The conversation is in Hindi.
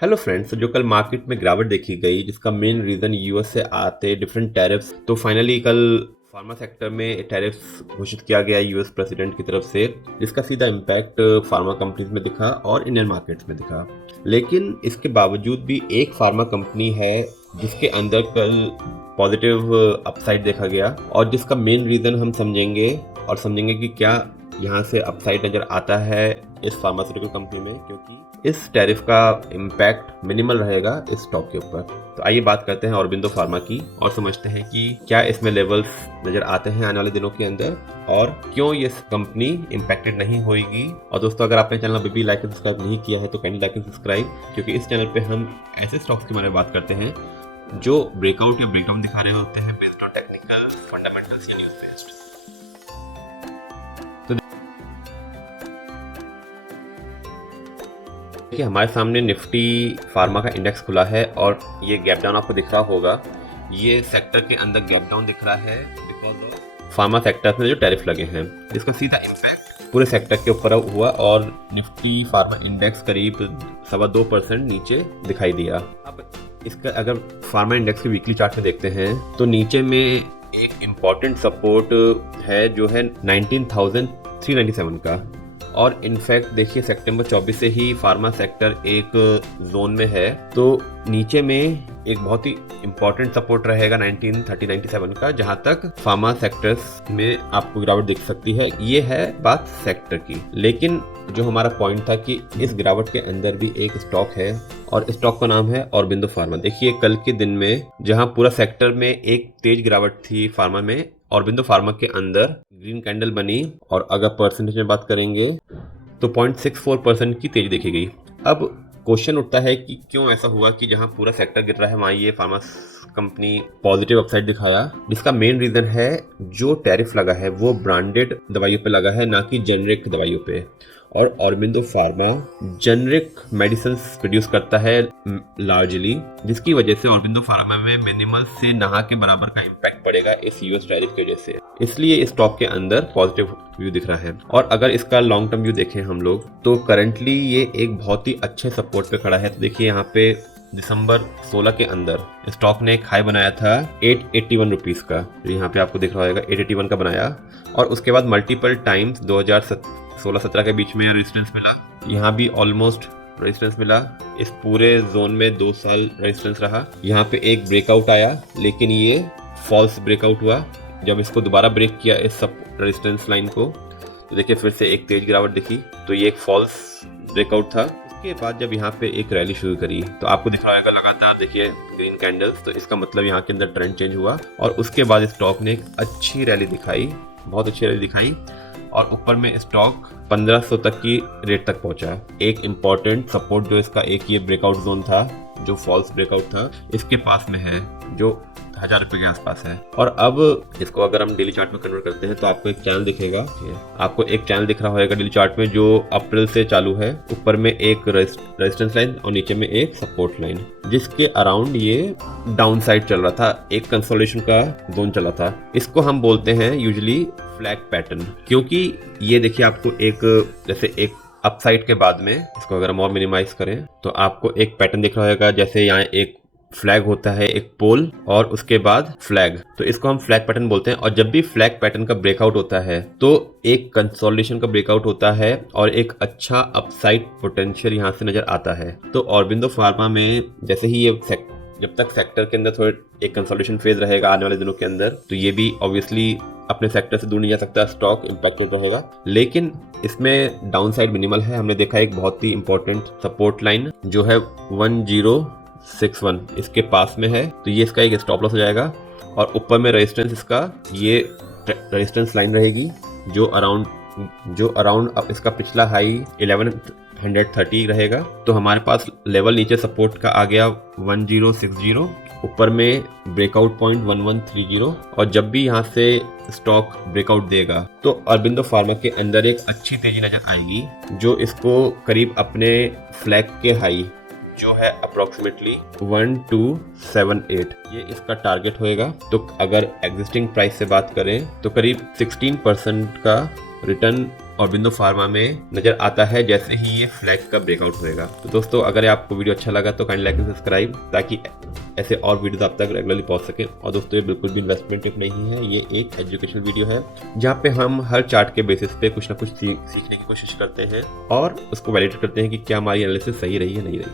हेलो फ्रेंड्स, तो जो कल मार्केट में गिरावट देखी गई जिसका मेन रीजन यूएस से आते डिफरेंट टैरिफ्स, तो फाइनली कल फार्मा सेक्टर में टैरिफ्स घोषित किया गया यूएस प्रेसिडेंट की तरफ से, जिसका सीधा इम्पैक्ट फार्मा कंपनीज में दिखा और इंडियन मार्केट्स में दिखा। लेकिन इसके बावजूद भी एक फार्मा कंपनी है जिसके अंदर कल पॉजिटिव अपसाइड देखा गया, और जिसका मेन रीजन हम समझेंगे कि क्या यहाँ से अपसाइड नजर आता है इस फार्मास्यूटिकल कंपनी में, क्योंकि इस टैरिफ का इम्पैक्ट मिनिमल रहेगा इस स्टॉक के ऊपर। तो आइए बात करते हैं ऑरबिंदो फार्मा की और समझते हैं कि क्या इसमें लेवल्स नजर आते हैं आने वाले दिनों के अंदर और क्यों ये कंपनी इम्पैक्टेड नहीं होगी। और दोस्तों, अगर आपने चैनल अभी भी लाइक एंड सब्सक्राइब नहीं किया है तो कैंडल लाइक एंड सब्सक्राइब, क्योंकि इस चैनल पे हम ऐसे स्टॉक्स के बारे में बात करते हैं जो ब्रेकआउट या ब्रेकडाउन दिखा रहे होते हैं बेस्ड ऑन टेक्निकल फंडामेंटल्स या न्यूज बेस्ड। देखिए, हमारे सामने निफ्टी फार्मा का इंडेक्स खुला है और ये गैप डाउन आपको दिख रहा होगा। ये सेक्टर के अंदर गैप डाउन दिख रहा है बिकॉज ऑफ फार्मा सेक्टर में जो टैरिफ लगे हैं, जिसका सीधा इम्पैक्ट पूरे सेक्टर के ऊपर हुआ और निफ्टी फार्मा इंडेक्स करीब 2.25% नीचे दिखाई दिया। अब इसका अगर फार्मा इंडेक्स के वीकली चार्ट में देखते हैं तो नीचे में एक इम्पॉर्टेंट सपोर्ट है जो है 19,397 का, और इनफैक्ट देखिए सितंबर 24 से ही फार्मा सेक्टर एक जोन में है, तो नीचे में एक बहुत ही इम्पोर्टेंट सपोर्ट रहेगा 19,3097 का, जहां तक फार्मा सेक्टर्स में आपको गिरावट दिख सकती है। ये है बात सेक्टर की, लेकिन जो हमारा पॉइंट था कि इस गिरावट के अंदर भी एक स्टॉक है और स्टॉक का नाम है ऑरबिंदो फार्मा। देखिए, कल के दिन में जहां पूरा सेक्टर में एक तेज गिरावट थी फार्मा में, ऑरबिंदो फार्मा के अंदर ग्रीन कैंडल बनी और अगर परसेंटेज में बात करेंगे तो 0.64% की तेजी देखी गई। अब क्वेश्चन उठता है कि क्यों ऐसा हुआ कि जहां पूरा सेक्टर गिर रहा है वहां ये फार्मा कंपनी पॉजिटिव अपसाइड दिखाया। जिसका मेन रीजन है जो टैरिफ लगा है वो ब्रांडेड दवाइयों पे लगा है, ना कि जेनरिक दवाइयों पे। और Aurobindo pharma generic medicine produce करता है लार्जली, जिसकी वजह से ऑरबिंदो फार्मा में मिनिमल से नहा के बराबर का इम्पैक्ट पड़ेगा इस यूएस टैरिफ की वजह से। इसलिए इस स्टॉक के अंदर पॉजिटिव व्यू दिख रहा है। और अगर इसका लॉन्ग टर्म व्यू देखें हम लोग तो करंटली ये एक बहुत ही अच्छे सपोर्ट पे खड़ा है। तो देखिए, यहाँ पे दिसंबर 16 के अंदर स्टॉक ने एक हाई बनाया था 881 रुपीज का, तो यहाँ पे आपको दिख रहा होगा 881 का बनाया, और उसके बाद मल्टीपल टाइम्स 2016-17 के बीच में रेजिस्टेंस मिला। यहाँ भी ऑलमोस्ट रेजिस्टेंस मिला। इस पूरे जोन में 2 साल रेजिस्टेंस रहा। यहाँ पे एक ब्रेकआउट आया, लेकिन ये फॉल्स ब्रेकआउट हुआ। जब इसको दोबारा ब्रेक किया इस सब रेजिस्टेंस लाइन को, तो देखिए फिर से एक तेज गिरावट दिखी, तो ये एक फॉल्स ब्रेकआउट था। उसके बाद जब यहाँ पे एक रैली शुरू करी तो आपको दिख रहा होगा लगातार देखिए ग्रीन कैंडल्स, तो इसका मतलब यहाँ के अंदर ट्रेंड चेंज हुआ और उसके बाद स्टॉक ने एक अच्छी रैली दिखाई, बहुत अच्छी रैली दिखाई, और ऊपर में स्टॉक 1500 तक की रेट तक पहुंचा। एक इम्पॉर्टेंट सपोर्ट जो इसका एक ये ब्रेकआउट जोन था जो फॉल्स ब्रेकआउट था, इसके पास में है जो 1000 रुपए के आसपास है। और अब इसको अगर हम डेली चार्ट में कन्वर्ट करते हैं तो आपको एक चैनल दिखेगा, आपको एक चैनल दिख रहा होगा डेली चार्ट में जो अप्रैल से चालू है। ऊपर में एक रेजिस्टेंस लाइन और नीचे में एक सपोर्ट लाइन, जिसके अराउंड ये डाउन साइड चल रहा था, एक कंसोलिडेशन का जोन चला था। इसको हम बोलते हैं यूजुअली फ्लैग पैटर्न, क्योंकि ये देखिए आपको एक जैसे एक अपसाइड के बाद में, इसको अगर हम और मिनिमाइज करें तो आपको एक पैटर्न दिख रहा होगा, जैसे यहाँ एक फ्लैग होता है, एक पोल और उसके बाद फ्लैग, तो इसको हम फ्लैग पैटर्न बोलते हैं। और जब भी फ्लैग पैटर्न का ब्रेकआउट होता है तो एक कंसोलिडेशन का ब्रेकआउट होता है और एक अच्छा अपसाइड पोटेंशियल यहाँ से नजर आता है। तो ऑरबिंदो फार्मा में जैसे ही ये जब तक सेक्टर के अंदर थोड़ा एक कंसोलिडेशन फेज रहेगा आने वाले दिनों के अंदर, तो ये भी ऑब्वियसली अपने सेक्टर से दूर नहीं जा सकता, स्टॉक इम्पैक्टेड रहेगा। लेकिन इसमें डाउन साइड मिनिमल है। हमने देखा एक बहुत ही इंपॉर्टेंट सपोर्ट लाइन जो है 1061 इसके पास में है, तो ये इसका एक स्टॉप लॉस हो जाएगा। और ऊपर में रेजिस्टेंस इसका ये रेजिस्टेंस लाइन रहेगी जो अराउंड अब इसका पिछला हाई 1130 रहेगा। तो हमारे पास लेवल नीचे सपोर्ट का आ गया 1060, ऊपर में ब्रेकआउट पॉइंट 1130, और जब भी यहाँ से स्टॉक ब्रेकआउट देगा तो ऑरबिंदो फार्मा के अंदर एक अच्छी तेजी नजर आएगी, जो इसको करीब अपने फ्लैग के हाई जो है अप्रोक्सीमेटली 1278, ये इसका टारगेट होएगा। तो अगर एग्जिस्टिंग प्राइस से बात करें तो करीब 16% का रिटर्न और बिंदु फार्मा में नजर आता है जैसे ही ये फ्लैग का ब्रेकआउट होएगा। तो दोस्तों अगर आपको वीडियो अच्छा लगा तो काइंडली लाइक एंड सब्सक्राइब, ताकि ऐसे और वीडियोस आप तक रेगुलरली पहुंच सके। और दोस्तों ये बिल्कुल भी इन्वेस्टमेंट नहीं है, ये एक एजुकेशनल वीडियो है जहाँ पे हम हर चार्ट के बेसिस पे कुछ ना कुछ सीखने की कोशिश करते हैं और उसको वैलिडेट करते हैं कि क्या हमारी एनालिसिस सही रही है नहीं रही।